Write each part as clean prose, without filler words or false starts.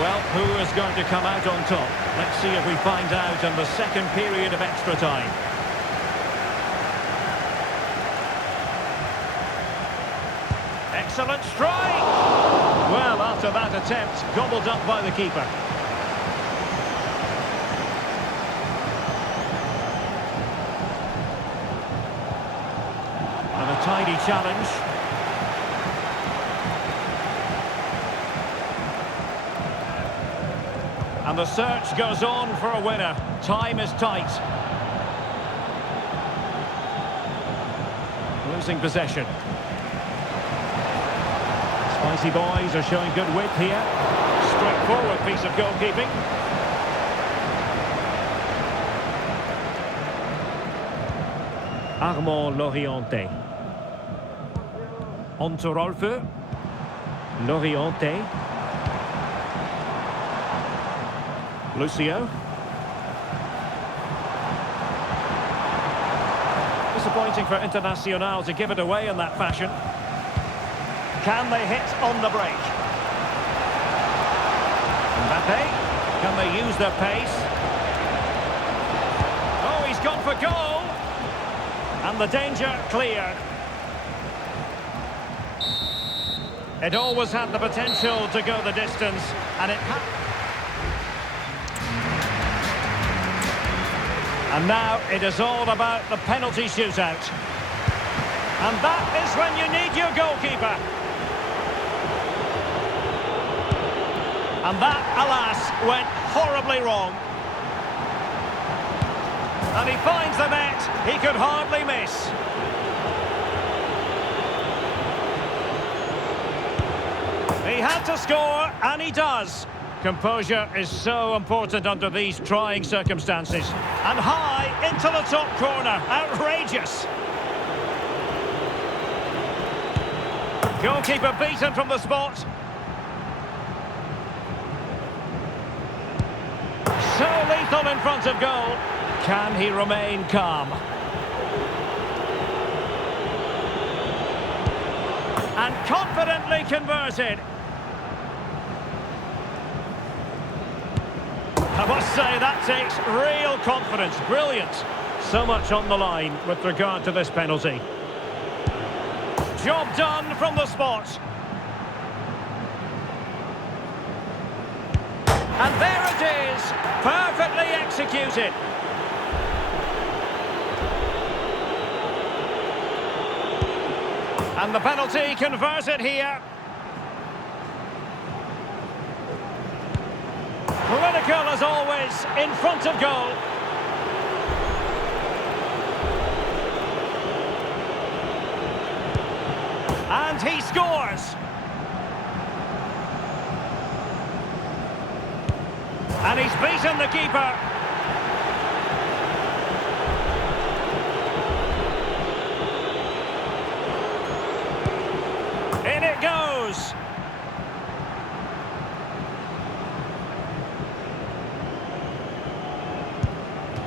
Well, who is going to come out on top? Let's see if we find out in the second period of extra time. Excellent strike! Well, after that attempt, gobbled up by the keeper. And a tidy challenge. And the search goes on for a winner. Time is tight. Losing possession. Spicy boys are showing good width here. Straightforward piece of goalkeeping. Armand Loriente. Ontorolfe. Loriente. Lucio. Disappointing for Internacional to give it away in that fashion. Can they hit on the break? Mbappe. Can they use their pace? Oh, he's gone for goal. And the danger cleared. It always had the potential to go the distance, and it had. And now it is all about the penalty shootout. And that is when you need your goalkeeper. And that, alas, went horribly wrong. And he finds the net. He could hardly miss. He had to score, and he does. Composure is so important under these trying circumstances. And high into the top corner. Outrageous. Goalkeeper beaten from the spot. So lethal in front of goal. Can he remain calm? And confidently converted. I must say, that takes real confidence. Brilliant. So much on the line with regard to this penalty. Job done from the spot. And there it is. Perfectly executed. And the penalty converted here. Clinical as always, in front of goal. And he scores. And he's beaten the keeper. In it goes.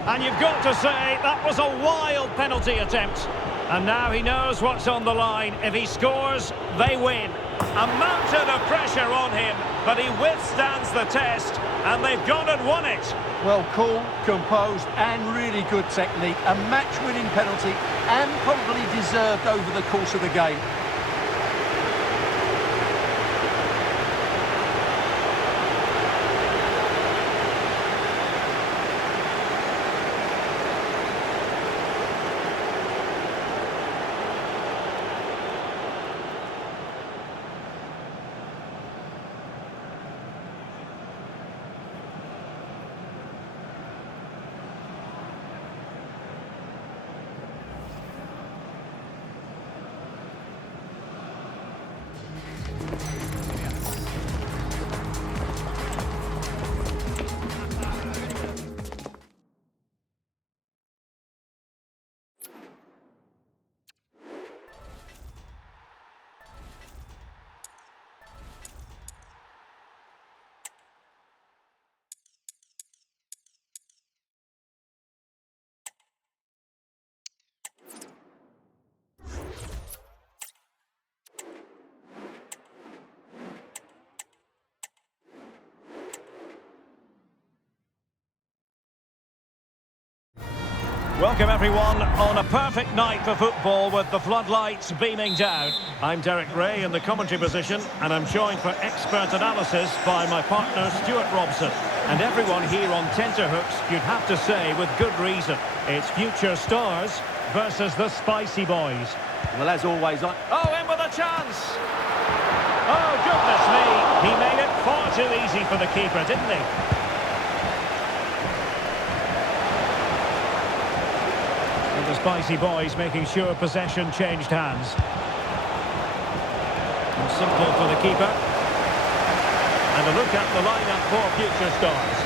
And you've got to say, that was a wild penalty attempt. And now he knows what's on the line. If he scores, they win. A mountain of pressure on him, but he withstands the test, and they've gone and won it. Well, cool, composed, and really good technique. A match-winning penalty, and probably deserved over the course of the game. Welcome everyone on a perfect night for football with the floodlights beaming down. I'm Derek Ray in the commentary position and I'm joined for expert analysis by my partner Stuart Robson. And everyone here on tenterhooks, you'd have to say with good reason. It's future stars versus the spicy boys. Well, as always, in with a chance! Oh, goodness me! He made it far too easy for the keeper, didn't he? The spicy boys making sure possession changed hands. And simple for the keeper. And a look at the lineup for future stars.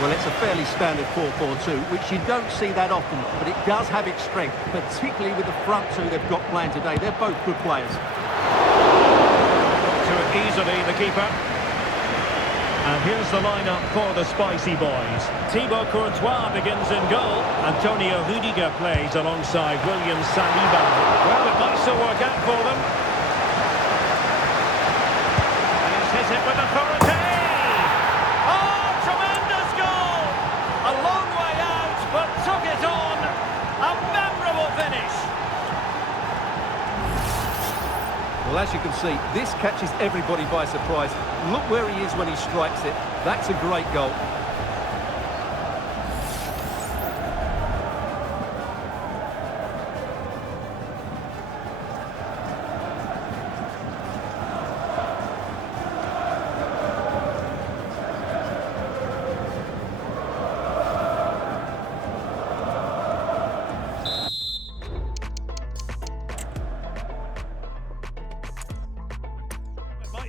well, it's a fairly standard 4-4-2, which you don't see that often, but it does have its strength, particularly with the front two they've got playing today. They're both good players. To it easily, the keeper. And here's the lineup for the spicy boys. Thibaut Courtois begins in goal. Antonio Rudiger plays alongside William Saliba. Well, it might still work out for them. And he's hit it with authority. Oh, tremendous goal! A long way out, but took it on. A memorable finish. Well, as you can see, this catches everybody by surprise. Look where he is when he strikes it. That's a great goal.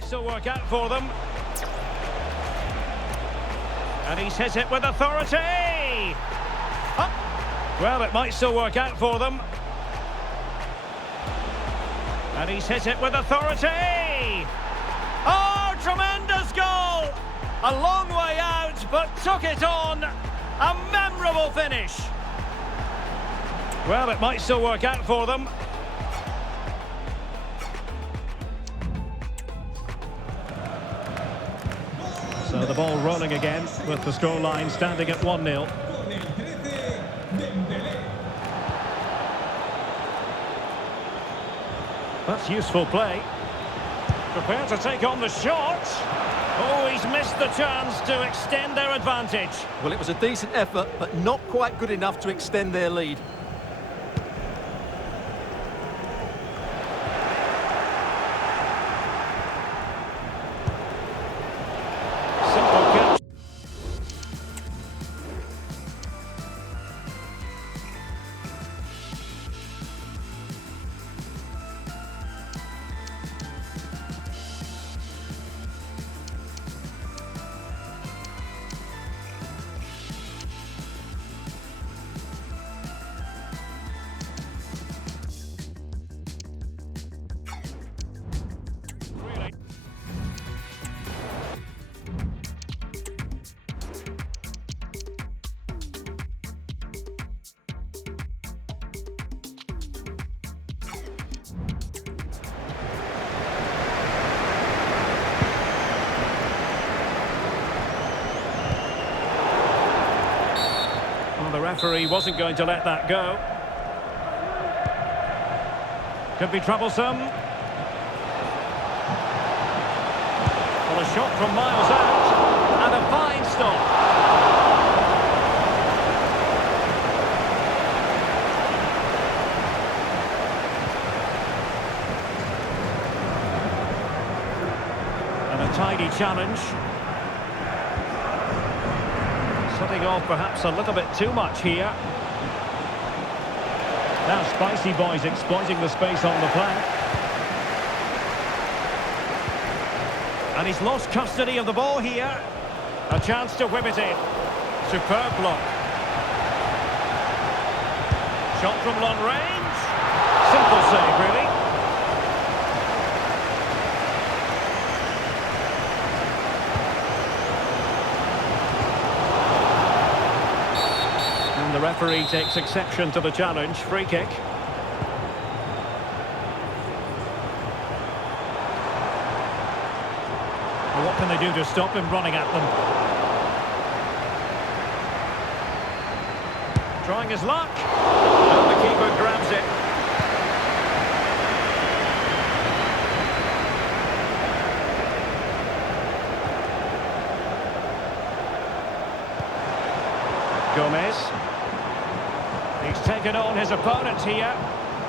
Still work out for them. And he's hit it with authority. Up. Well, it might still work out for them. And he's hit it with authority. Oh, tremendous goal! A long way out, but took it on. A memorable finish. Well, it might still work out for them. So the ball rolling again with the scoreline standing at 1-0. That's useful play. Prepared to take on the shot. Oh, he's missed the chance to extend their advantage. Well, it was a decent effort, but not quite good enough to extend their lead. The referee wasn't going to let that go. Could be troublesome. Well, a shot from miles out. And a fine stop. And a tidy challenge. Setting off perhaps a little bit too much here. Now spicy boys exploiting the space on the flank. And he's lost custody of the ball here. A chance to whip it in. Superb block. Shot from long range. Simple save, really. The referee takes exception to the challenge. Free kick. Well, what can they do to stop him running at them? Trying his luck. And the keeper grabs it. Gomez. He's taken on his opponent here.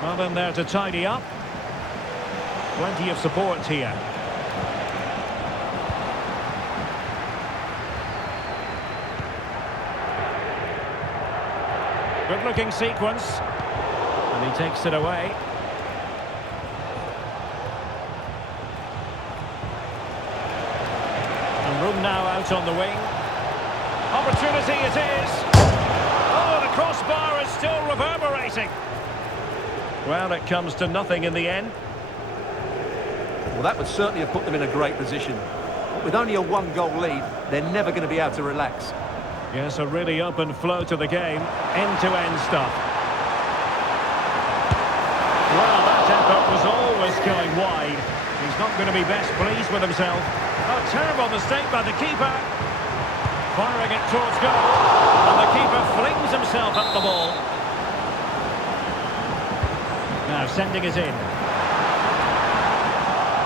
Well, in there to tidy up. Plenty of support here. Good-looking sequence. And he takes it away. And room now out on the wing. Opportunity it is. Oh, the crossbar is still reverberating. Well, it comes to nothing in the end. Well, that would certainly have put them in a great position. But with only a one-goal lead, they're never going to be able to relax. Yes, a really open flow to the game. End-to-end stuff. Well, that effort was always going wide. He's not going to be best pleased with himself. A terrible mistake by the keeper. Firing it towards goal. And the keeper flings himself at the ball. Now sending it in.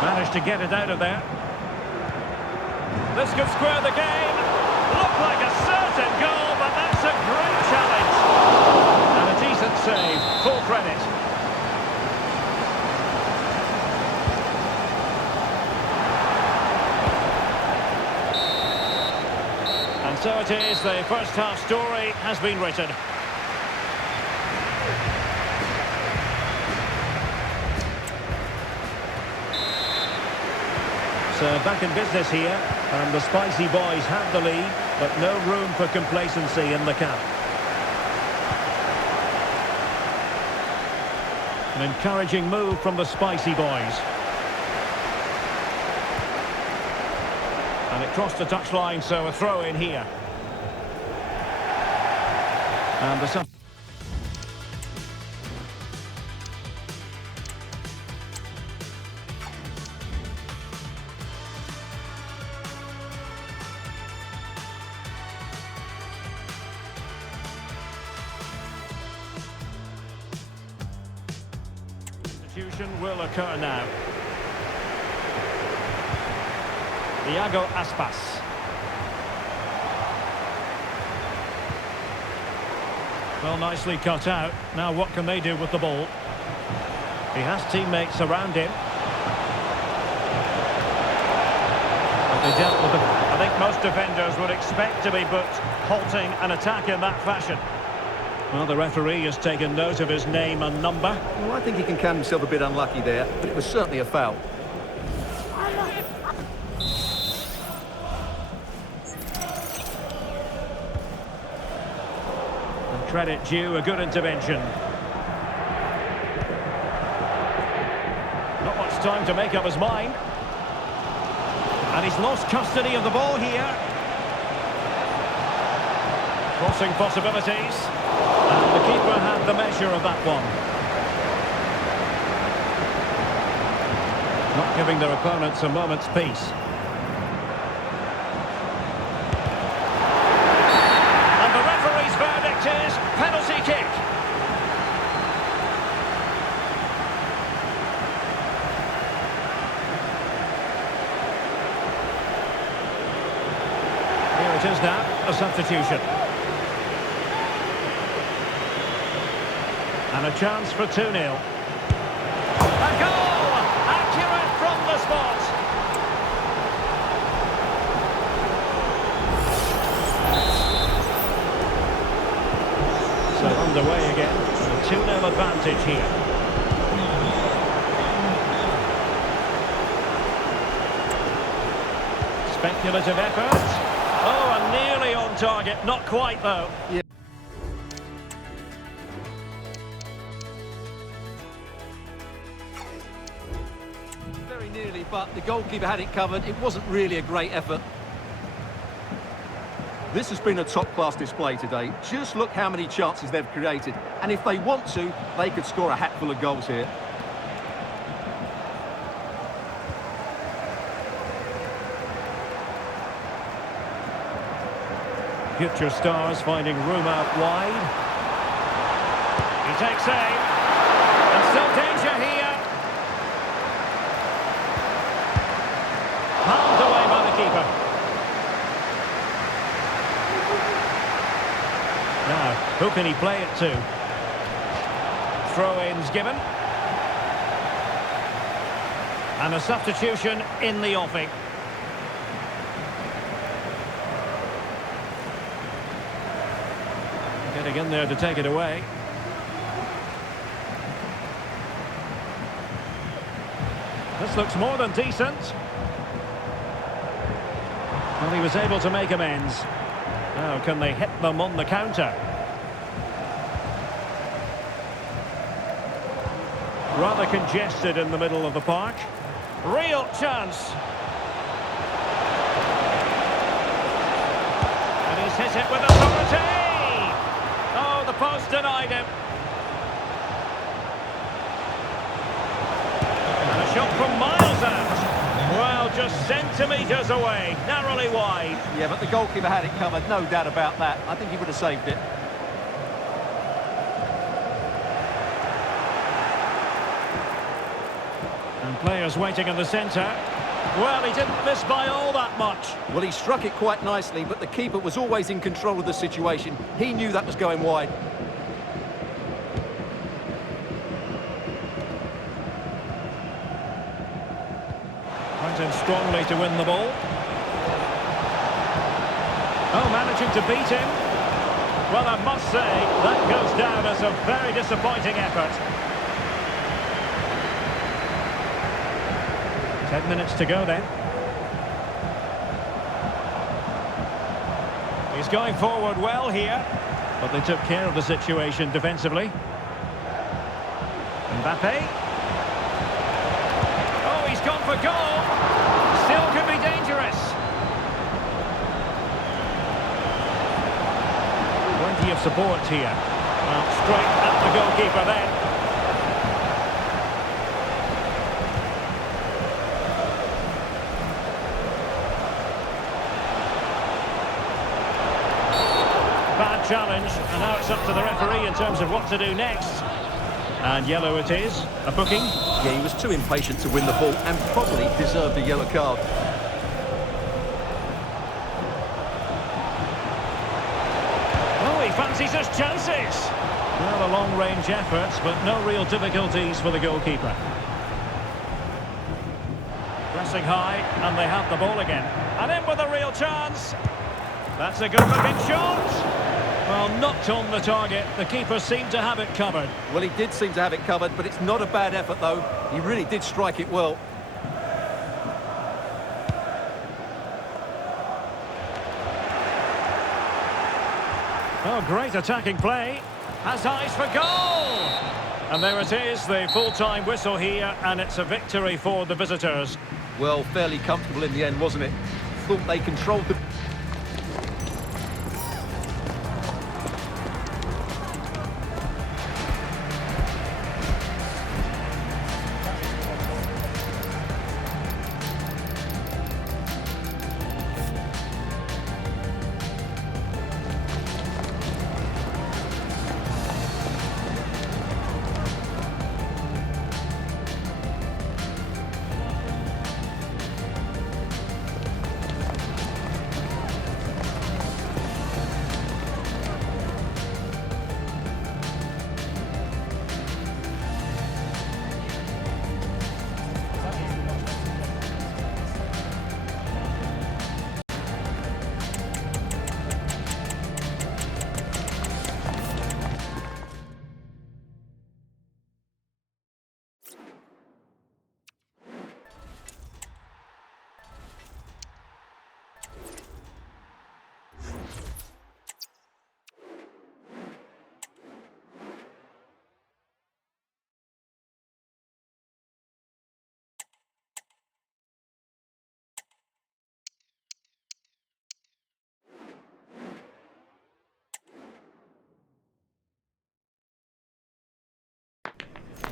Managed to get it out of there. This could square the game. Looked like a certain goal, but that's a great challenge. And a decent save. Full credit. And so it is, the first half story has been written. So back in business here, and the Spicy Boys have the lead, but no room for complacency in the camp. An encouraging move from the Spicy Boys. And it crossed the touchline, so a throw in here. And the substitution will occur now. Iago Aspas. Well, nicely cut out. Now what can they do with the ball? He has teammates around him. But they dealt with it. I think most defenders would expect to be booked, halting an attack in that fashion. Well, the referee has taken note of his name and number. Well, I think he can count himself a bit unlucky there, but it was certainly a foul. Credit due, a good intervention. Not much time to make up his mind. And he's lost custody of the ball here. Crossing possibilities. And the keeper had the measure of that one. Not giving their opponents a moment's peace. Penalty kick. Here it is now, a substitution. And a chance for 2-0. A goal! Accurate from the spot. So underway again, a 2-0 advantage here. Speculative effort. Oh, and nearly on target, not quite though. Yeah. Very nearly, but the goalkeeper had it covered. It wasn't really a great effort. This has been a top-class display today. Just look how many chances they've created. And if they want to, they could score a hatful of goals here. Future stars finding room out wide. takes aim. And still danger here. Palmed away by the keeper. Now, who can he play it to? Throw-ins given. And a substitution in the offing. Getting in there to take it away. This looks more than decent. Well, he was able to make amends. Now, can they hit them on the counter? Rather congested in the middle of the park. Real chance. And he's hit it with authority. Oh, the post denied him. And a shot from miles out. Well, just centimetres away. Narrowly wide. Yeah, but the goalkeeper had it covered, no doubt about that. I think he would have saved it. And players waiting in the centre. Well, he didn't miss by all that much. Well, he struck it quite nicely, but the keeper was always in control of the situation. He knew that was going wide. Went in strongly to win the ball. Oh, managing to beat him. Well, I must say, that goes down as a very disappointing effort. 10 minutes to go then. He's going forward well here, but they took care of the situation defensively. Mbappe. Oh, he's gone for goal. Still could be dangerous. Plenty of support here. Well, straight at the goalkeeper then. Bad challenge, and now it's up to the referee in terms of what to do next. And yellow it is, a booking. Yeah, he was too impatient to win the ball and probably deserved a yellow card. Oh, he fancies his chances. Well, a long-range effort, but no real difficulties for the goalkeeper. Pressing high, and they have the ball again. And in with a real chance. That's a good-looking shot. Well, not on the target. The keeper seemed to have it covered. Well, he did seem to have it covered, but it's not a bad effort, though. He really did strike it well. Oh, great attacking play. Has eyes for goal. And there it is, the full-time whistle here, and it's a victory for the visitors. Well, fairly comfortable in the end, wasn't it? Thought they controlled the...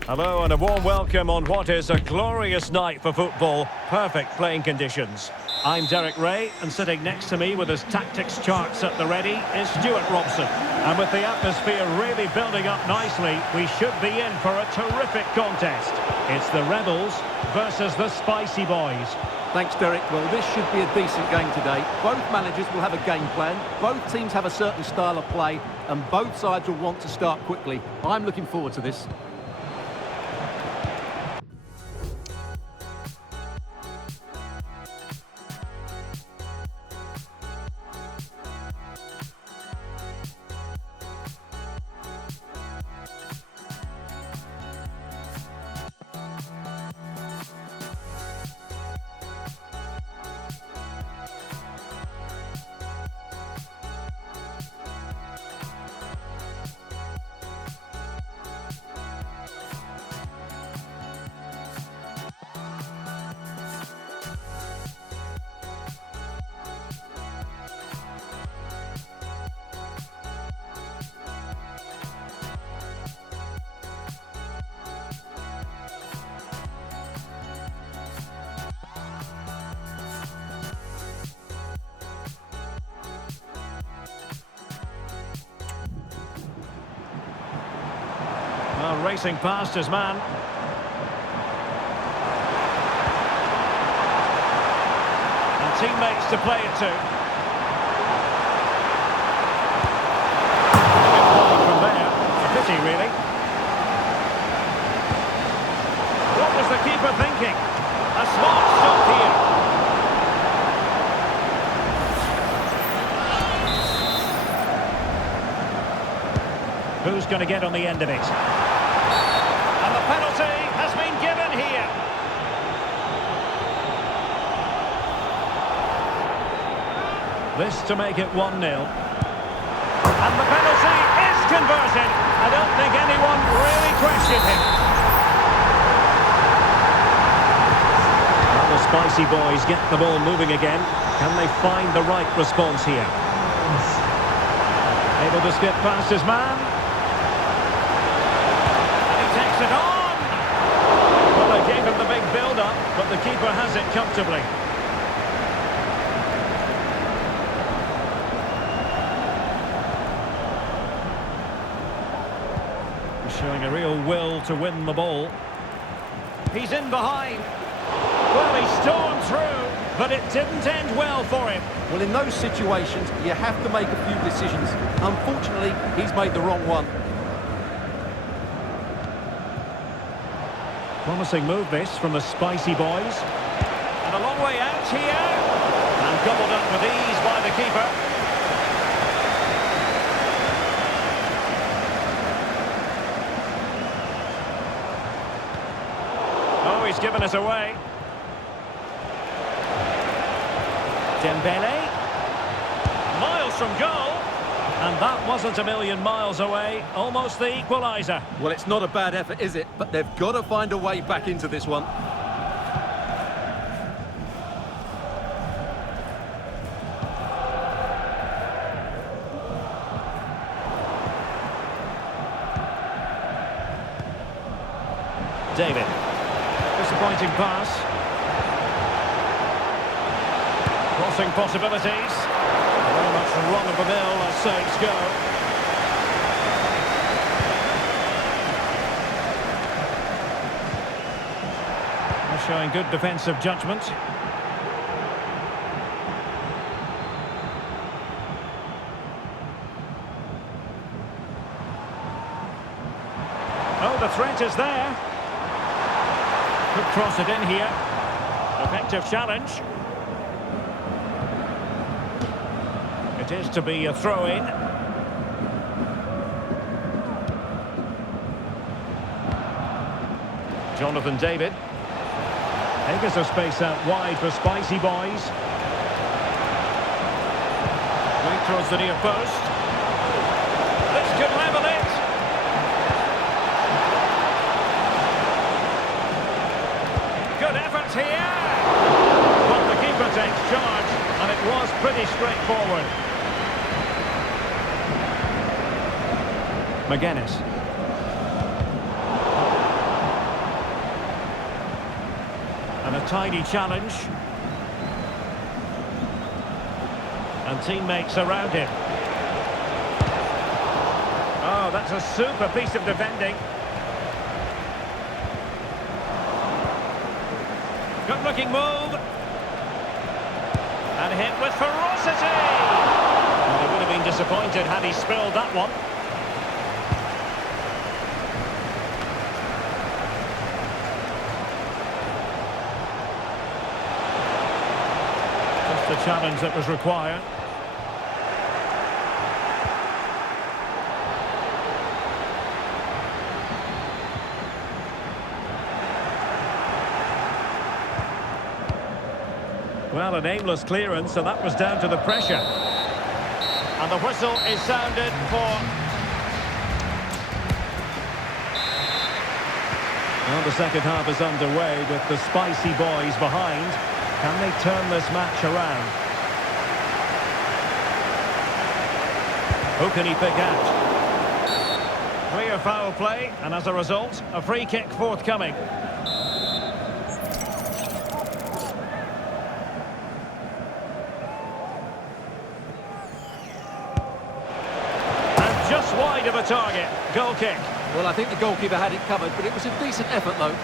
Hello and a warm welcome on what is a glorious night for football. Perfect playing conditions. I'm Derek Ray, and sitting next to me with his tactics charts at the ready is Stuart Robson. And with the atmosphere really building up nicely, we should be in for a terrific contest. It's the Rebels versus the Spicy Boys. Thanks, Derek. Well, this should be a decent game today. Both managers will have a game plan. Both teams have a certain style of play, and both sides will want to start quickly. I'm looking forward to this. Well, racing past his man. And teammates to play it to. From there, a pity really. What was the keeper thinking? A smart stop here. Who's going to get on the end of it? And the penalty has been given here. This to make it 1-0. And the penalty is converted. I don't think anyone really questioned him. Well, the Spicy Boys get the ball moving again. Can they find the right response here? Able to skip past his man. Takes it on! Well, they gave him the big build-up, but the keeper has it comfortably. He's showing a real will to win the ball. He's in behind. Well, he stormed through, but it didn't end well for him. Well, in those situations, you have to make a few decisions. Unfortunately, he's made the wrong one. Promising move this from the Spicy Boys. And a long way out here. And gobbled up with ease by the keeper. Oh, he's given us away. Dembele. Miles from goal. And that wasn't a million miles away, almost the equaliser. Well, it's not a bad effort, is it? But they've got to find a way back into this one. David. Disappointing pass. Crossing possibilities. Very much wrong of the mill as saves go. They're showing good defensive judgment. Oh, the threat is there. Could cross it in here. Effective challenge. It is to be a throw-in. Jonathan David. Takes a space out wide for Spicy Boys. Right towards the near post. This could level it. Good effort here. But the keeper takes charge, and it was pretty straightforward. McGuinness. And a tidy challenge. And teammates around him. Oh, that's a super piece of defending. Good looking move. And hit with ferocity. Well, he would have been disappointed had he spilled that one. Just the challenge that was required. Well, an aimless clearance, and that was down to the pressure. And the whistle is sounded for... Well, the second half is underway with the spicy boys behind. Can they turn this match around? Who can he pick out? Clear foul play, and as a result, a free kick forthcoming. Just wide of a target. Goal kick. Well, I think the goalkeeper had it covered, but it was a decent effort, though.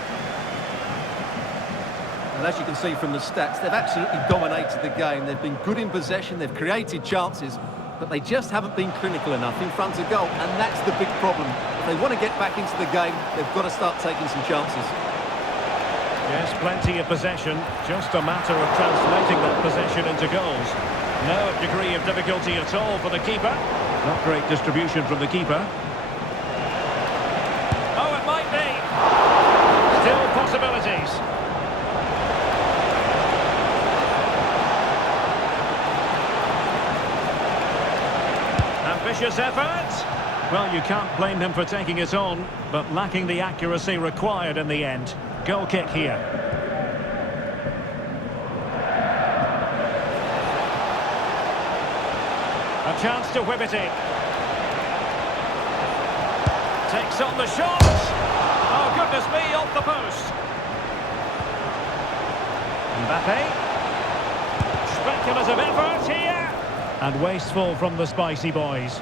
And as you can see from the stats, they've absolutely dominated the game. They've been good in possession, they've created chances, but they just haven't been clinical enough in front of goal, and that's the big problem. If they want to get back into the game, they've got to start taking some chances. Yes, plenty of possession. Just a matter of translating that possession into goals. No degree of difficulty at all for the keeper. Not great distribution from the keeper. Oh, it might be. Still possibilities. Ambitious effort. Well, you can't blame him for taking it on, but lacking the accuracy required in the end. Goal kick here. A chance to whip it in. Takes on the shot. Oh, goodness me, off the post. Mbappe. Speculative effort here. And wasteful from the spicy boys.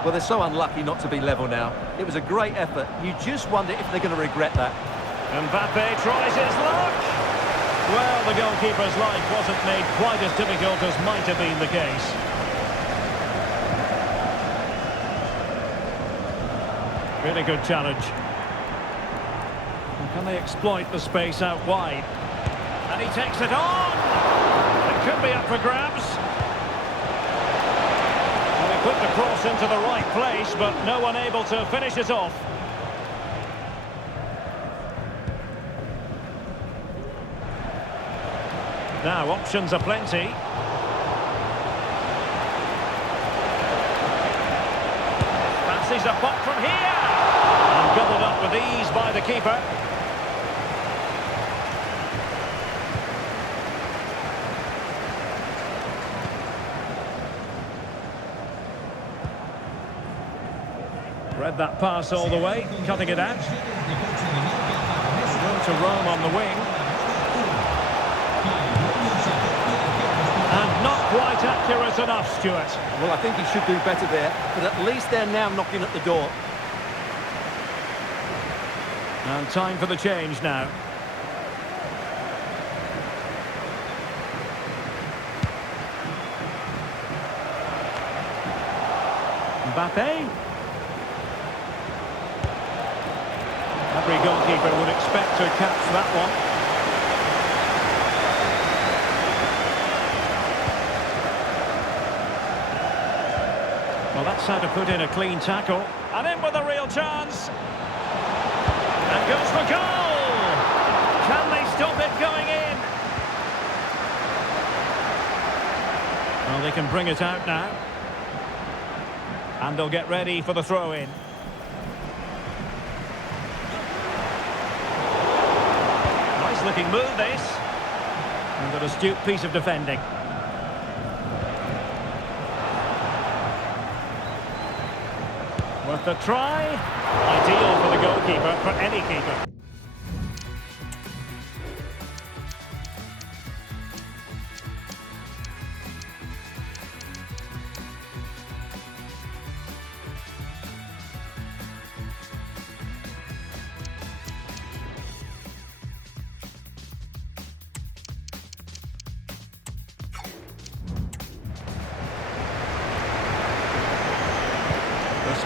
Well, they're so unlucky not to be level now. It was a great effort. You just wonder if they're going to regret that. Mbappe tries his luck. Well, the goalkeeper's life wasn't made quite as difficult as might have been the case. Really good challenge. And can they exploit the space out wide? And he takes it on! It could be up for grabs. Well, he put the cross into the right place, but no one able to finish it off. Now, options are plenty. Fancies a pop from here! And gobbled up with ease by the keeper. Read that pass all the way, cutting it out. Going to roam on the wing. And not quite accurate enough, Stuart. Well, I think he should do better there, but at least they're now knocking at the door. And time for the change now. Mbappe. Every goalkeeper would expect to catch that one. Well, that's how to put in a clean tackle. And in with a real chance. And goes for goal! Can they stop it going in? Well, they can bring it out now. And they'll get ready for the throw-in. Nice looking move, this. And an astute piece of defending. Worth a try. Ideal for the goalkeeper, for any keeper.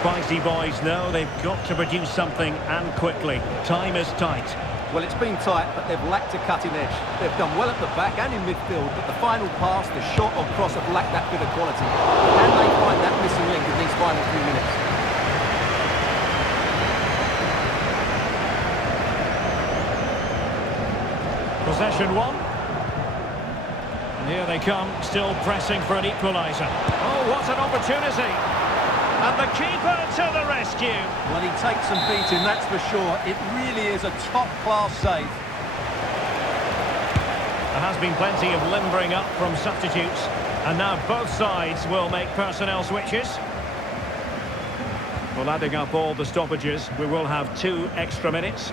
Spicy boys know they've got to produce something, and quickly. Time is tight. Well, it's been tight, but they've lacked a cutting edge. They've done well at the back and in midfield, but the final pass, the shot or cross have lacked that bit of quality. Can they find that missing link in these final few minutes? Possession one. And here they come, still pressing for an equaliser. Oh, what an opportunity! And the keeper to the rescue. Well, he takes some beating, that's for sure. It really is a top-class save. There has been plenty of limbering up from substitutes. And now both sides will make personnel switches. Well, adding up all the stoppages, we will have 2 extra minutes.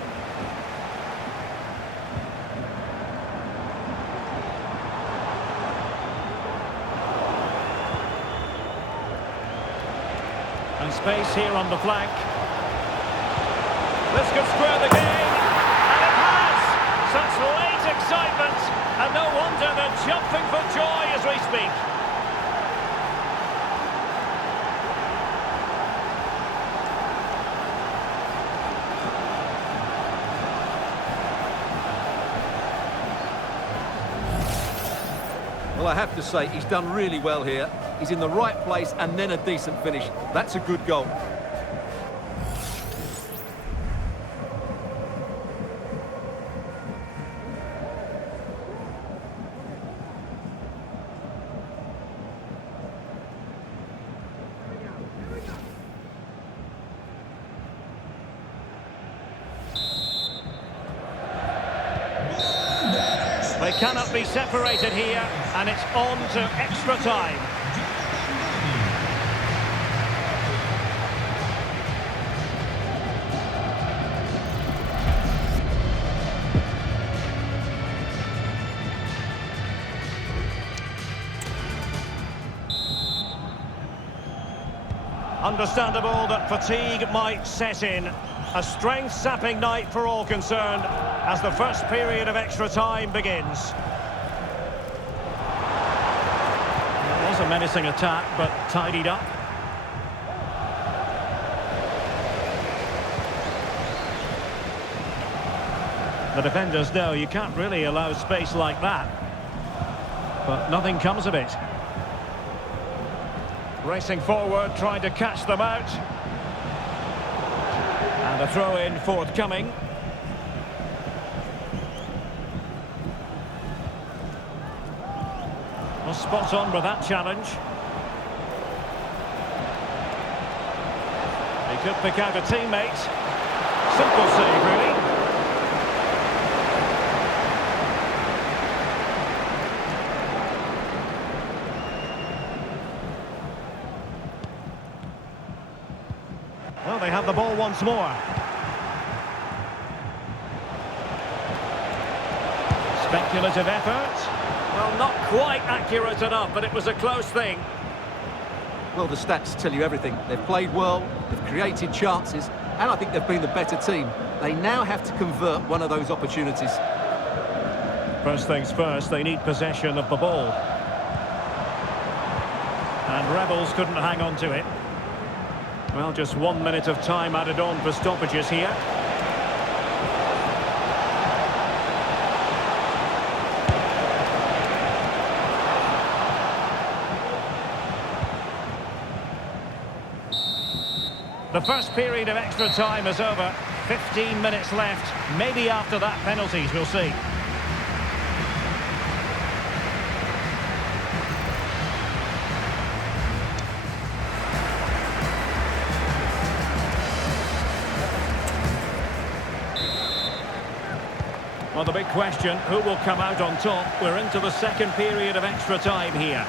And space here on the flank. This could square the game. And it has! Such late excitement. And no wonder they're jumping for joy as we speak. Well, I have to say, he's done really well here. He's in the right place and then a decent finish. That's a good goal. They cannot be separated here, and it's on to extra time. Understandable that fatigue might set in. A strength-sapping night for all concerned as the first period of extra time begins. It was a menacing attack, but tidied up. The defenders know you can't really allow space like that. But nothing comes of it. Racing forward, trying to catch them out. And a throw-in forthcoming. Well, spot on with that challenge. He could pick out a teammate. Simple save, really. Well, they have the ball once more. Speculative effort. Well, not quite accurate enough, but it was a close thing. Well, the stats tell you everything. They've played well, they've created chances, and I think they've been the better team. They now have to convert one of those opportunities. First things first, they need possession of the ball. And Rebels couldn't hang on to it. Well, just 1 minute of time added on for stoppages here. The first period of extra time is over. 15 minutes left. Maybe after that, penalties, we'll see. Well, the big question, who will come out on top? We're into the second period of extra time here.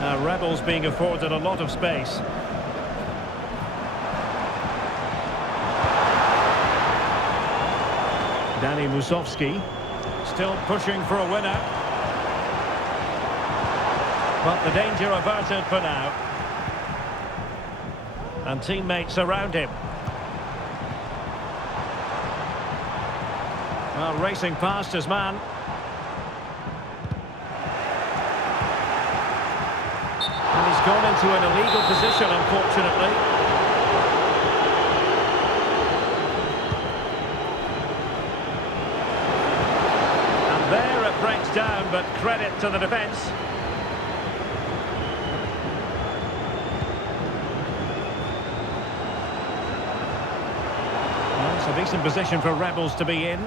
Now, Rebels being afforded a lot of space. Danny Musovski still pushing for a winner. But the danger averted for now. And teammates around him. Well, racing past his man. And he's gone into an illegal position, unfortunately. And there it breaks down, but credit to the defence. Well, it's a decent position for Rebels to be in.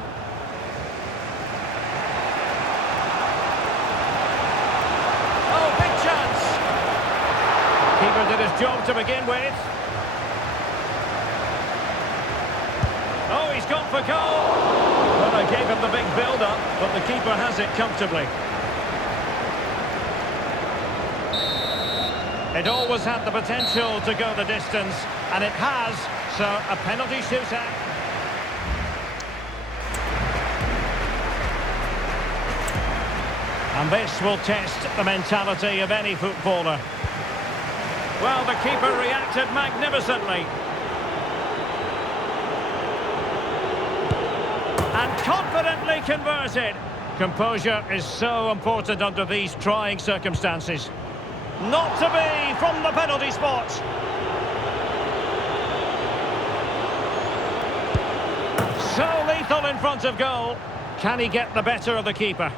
Keeper did his job to begin with. Oh, he's gone for goal. Well, they gave him the big build-up, but the keeper has it comfortably. It always had the potential to go the distance, and it has, so a penalty shootout. And this will test the mentality of any footballer. Well, the keeper reacted magnificently. And confidently converted. Composure is so important under these trying circumstances. Not to be from the penalty spot. So lethal in front of goal. Can he get the better of the keeper?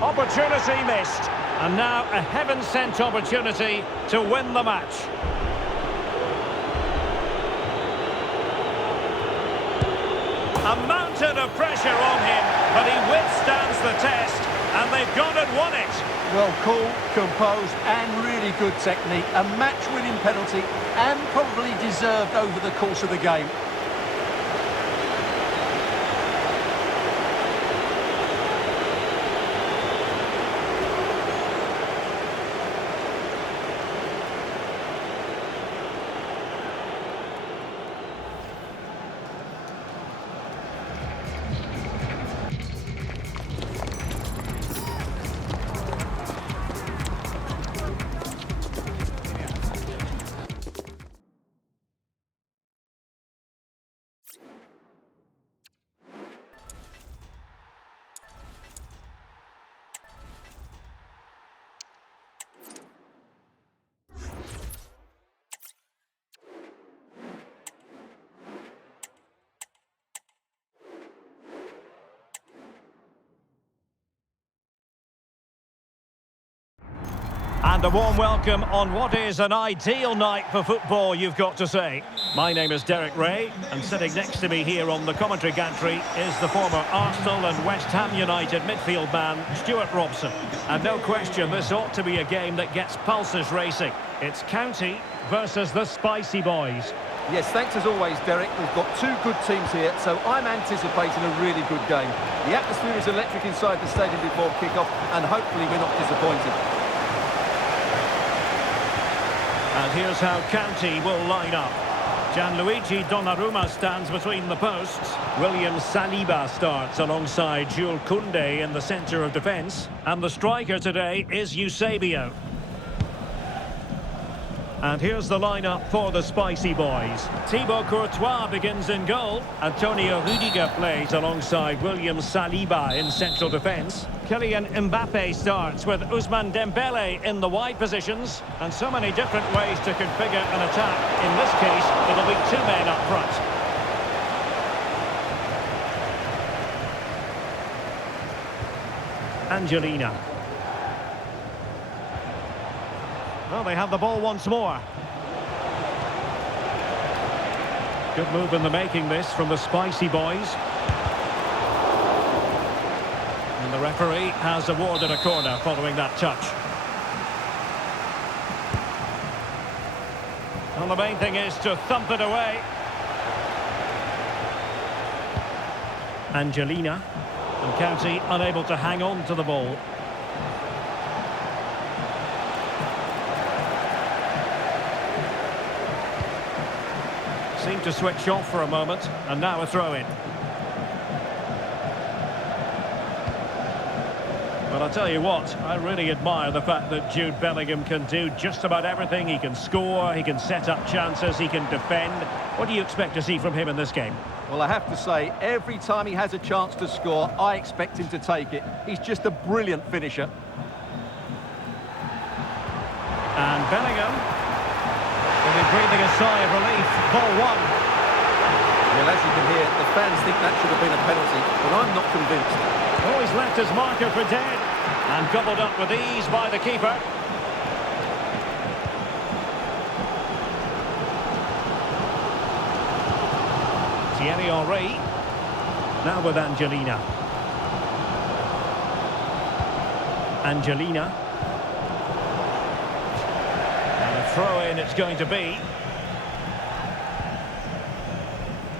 Opportunity missed. And now a heaven-sent opportunity to win the match. A mountain of pressure on him, but he withstands the test, and they've gone and won it. Well, cool, composed, and really good technique. A match-winning penalty, and probably deserved over the course of the game. And a warm welcome on what is an ideal night for football, you've got to say. My name is Derek Ray, and sitting next to me here on the commentary gantry is the former Arsenal and West Ham United midfield man, Stuart Robson. And no question, this ought to be a game that gets pulses racing. It's County versus the Spicy Boys. Yes, thanks as always, Derek. We've got two good teams here, so I'm anticipating a really good game. The atmosphere is electric inside the stadium before kick-off, and hopefully we're not disappointed. And here's how County will line up. Gianluigi Donnarumma stands between the posts. William Saliba starts alongside Jules Koundé in the centre of defence. And the striker today is Eusebio. And here's the lineup for the Spicy Boys. Thibaut Courtois begins in goal. Antonio Rudiger plays alongside William Saliba in central defence. Kylian Mbappe starts with Ousmane Dembele in the wide positions. And so many different ways to configure an attack. In this case, it'll be two men up front. Angelina. Well, they have the ball once more. Good move in the making this from the Spicy Boys. And the referee has awarded a corner following that touch. Well, the main thing is to thump it away. Angelina. And County unable to hang on to the ball. Seemed to switch off for a moment, and now a throw-in. Well, I'll tell you what, I really admire the fact that Jude Bellingham can do just about everything. He can score, he can set up chances, he can defend. What do you expect to see from him in this game? Well, I have to say, every time he has a chance to score, I expect him to take it. He's just a brilliant finisher. And Bellingham will be breathing a sigh of relief. Ball one. Well, as you can hear, the fans think that should have been a penalty, but I'm not convinced. Oh, he's left his marker for dead. And gobbled up with ease by the keeper. Thierry Henry. Now with Angelina. And a throw-in it's going to be.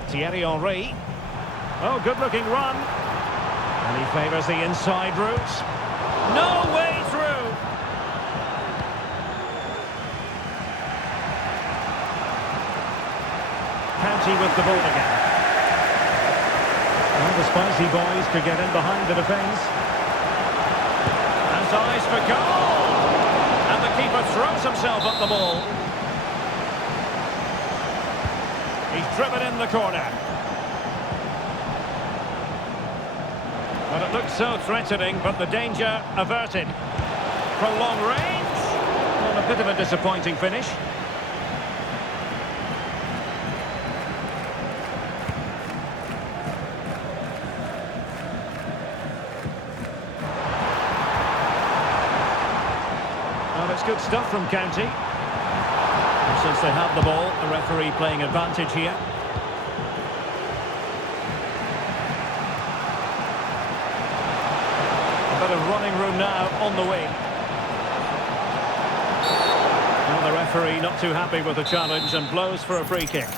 Thierry Henry. Oh, good-looking run. And he favours the inside route. No way through. Kanji with the ball again. Well, the spicy boys could get in behind the defence. Has eyes for goal. And the keeper throws himself at the ball. He's driven in the corner. But it looks so threatening, but the danger averted. Prolonged range. Well, a bit of a disappointing finish. Well, it's good stuff from County. And since they have the ball, the referee playing advantage here. Bit of running room now on the wing. Well, the referee not too happy with the challenge and blows for a free kick.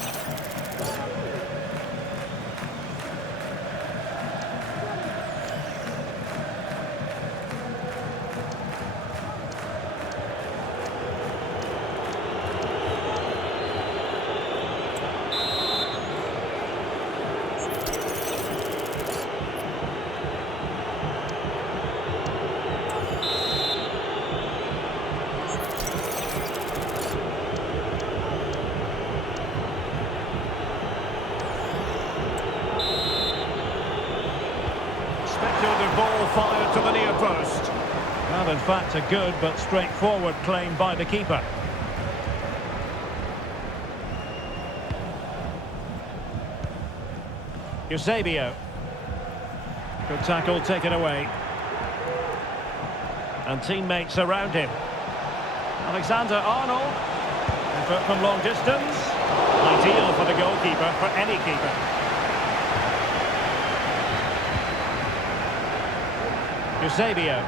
Ball fired to the near post. Well, in fact, a good but straightforward claim by the keeper. Eusebio. Good tackle taken away. And teammates around him. Alexander-Arnold. Effort from long distance. Ideal for the goalkeeper, for any keeper. Eusebio.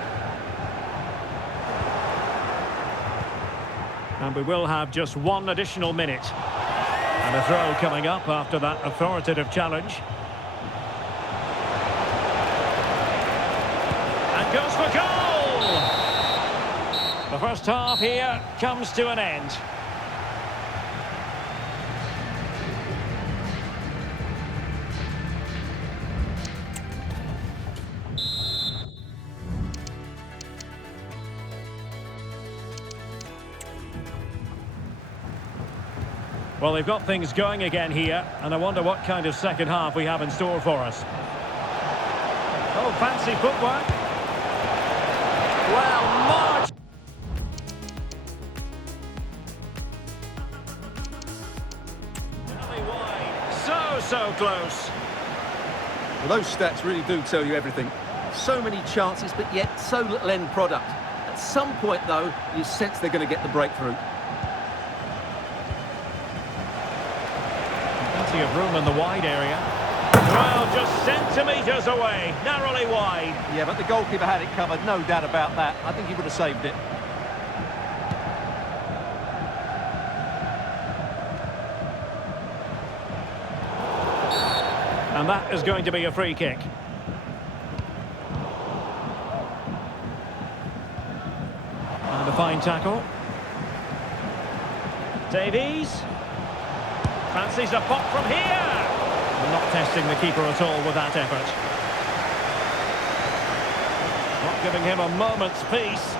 And we will have just one additional minute. And a throw coming up after that authoritative challenge. And goes for goal! The first half here comes to an end. Well, they've got things going again here, and I wonder what kind of second half we have in store for us. Oh, fancy footwork. Well, March. So close. Well, those stats really do tell you everything. So many chances, but yet so little end product. At some point, though, you sense they're going to get the breakthrough. Plenty of room in the wide area. Well, just centimetres away, narrowly wide. Yeah, but the goalkeeper had it covered, no doubt about that. I think he would have saved it. And that is going to be a free kick. And a fine tackle. Davies. Fancies a pop from here. Not testing the keeper at all with that effort. Not giving him a moment's peace.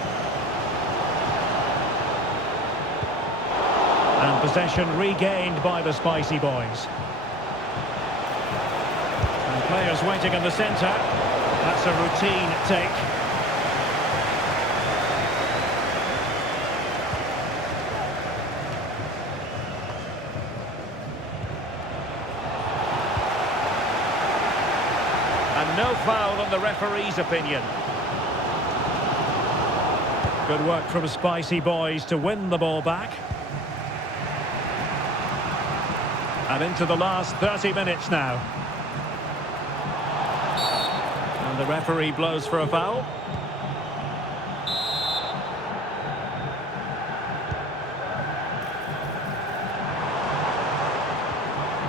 And possession regained by the Spicy Boys. Players waiting in the centre. That's a routine take. And no foul on the referee's opinion. Good work from Spicy Boys to win the ball back. And into the last 30 minutes now. And the referee blows for a foul.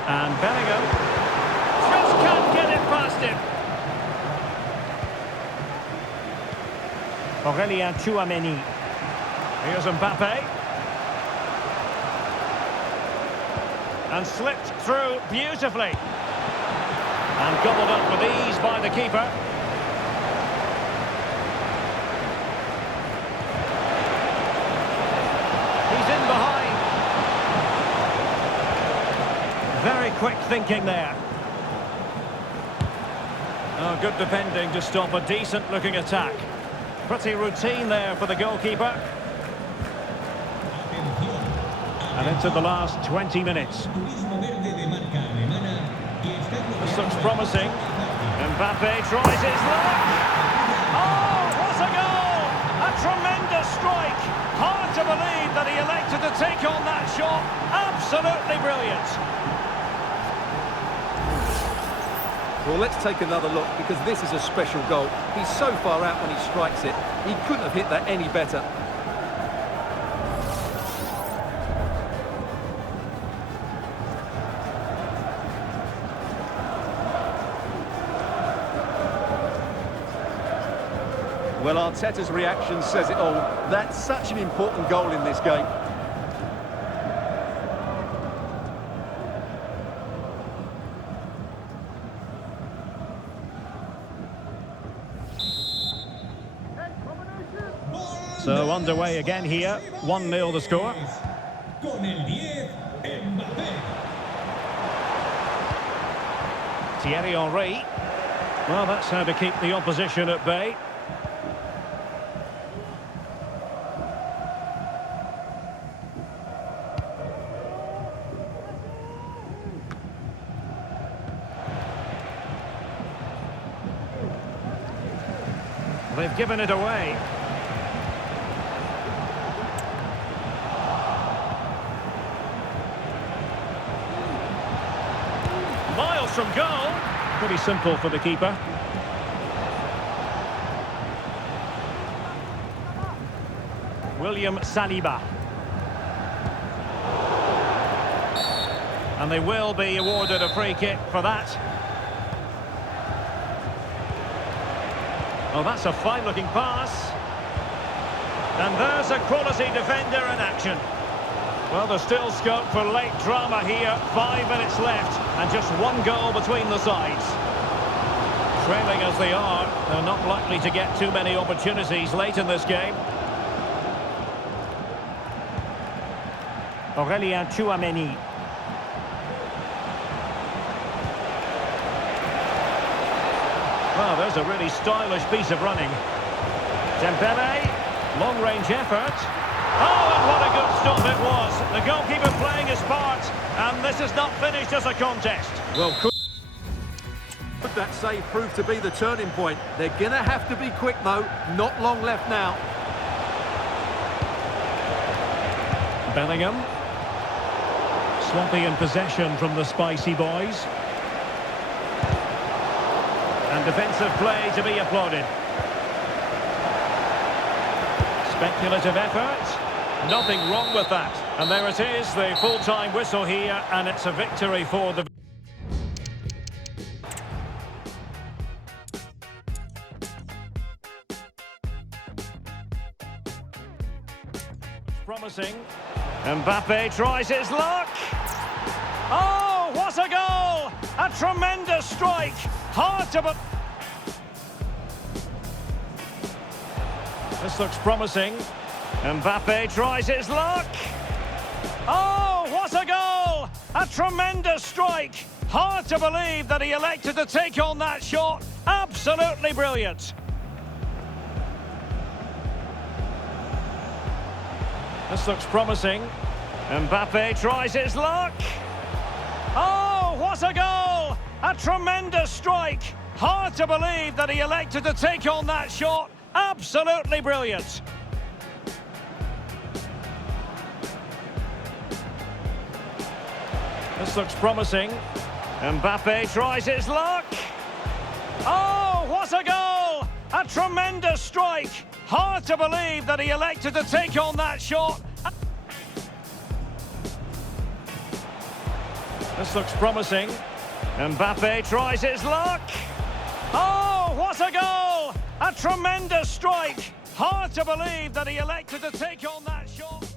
And Bellingham just can't get it past him. Aurélien Tchouameni. Here's Mbappe. And slipped through beautifully. And gobbled up with ease by the keeper. He's in behind. Very quick thinking there. Oh, good defending to stop a decent-looking attack. Pretty routine there for the goalkeeper. And into the last 20 minutes. This looks promising. Mbappe tries his luck. Oh, what a goal! A tremendous strike. Hard to believe that he elected to take on that shot. Absolutely brilliant. Well, let's take another look, because this is a special goal. He's so far out when he strikes it. He couldn't have hit that any better. Well, Arteta's reaction says it all. That's such an important goal in this game. So underway again here, 1-0 the score. Thierry Henry. Well, that's how to keep the opposition at bay. They've given it away. Miles from goal. Pretty simple for the keeper. William Saliba. And they will be awarded a free kick for that. Oh, that's a fine-looking pass. And there's a quality defender in action. Well, there's still scope for late drama here. 5 minutes left, and just one goal between the sides. Trailing as they are, they're not likely to get too many opportunities late in this game. Aurélien Tchouameni. Well, there's a really stylish piece of running. Dembele, long-range effort. Oh, and what a good stop it was. The goalkeeper playing his part, and this is not finished as a contest. Well, could that save prove to be the turning point? They're going to have to be quick, though. Not long left now. Bellingham. Swampy in possession from the Spicy Boys. And defensive play to be applauded. Speculative effort. Nothing wrong with that. And there it is, the full-time whistle here, and it's a victory for the... Promising. Mbappe tries his luck. Oh, what a goal! A tremendous strike. Hard to... This looks promising. Mbappe tries his luck. Oh, what a goal! A tremendous strike. Hard to believe that he elected to take on that shot. Absolutely brilliant. This looks promising. Mbappe tries his luck. Oh, what a goal! A tremendous strike. Hard to believe that he elected to take on that shot. Absolutely brilliant. This looks promising. Mbappe tries his luck. Oh, what a goal! A tremendous strike. Hard to believe that he elected to take on that shot. This looks promising. Mbappe tries his luck. Oh, what a goal! A tremendous strike. Hard to believe that he elected to take on that shot.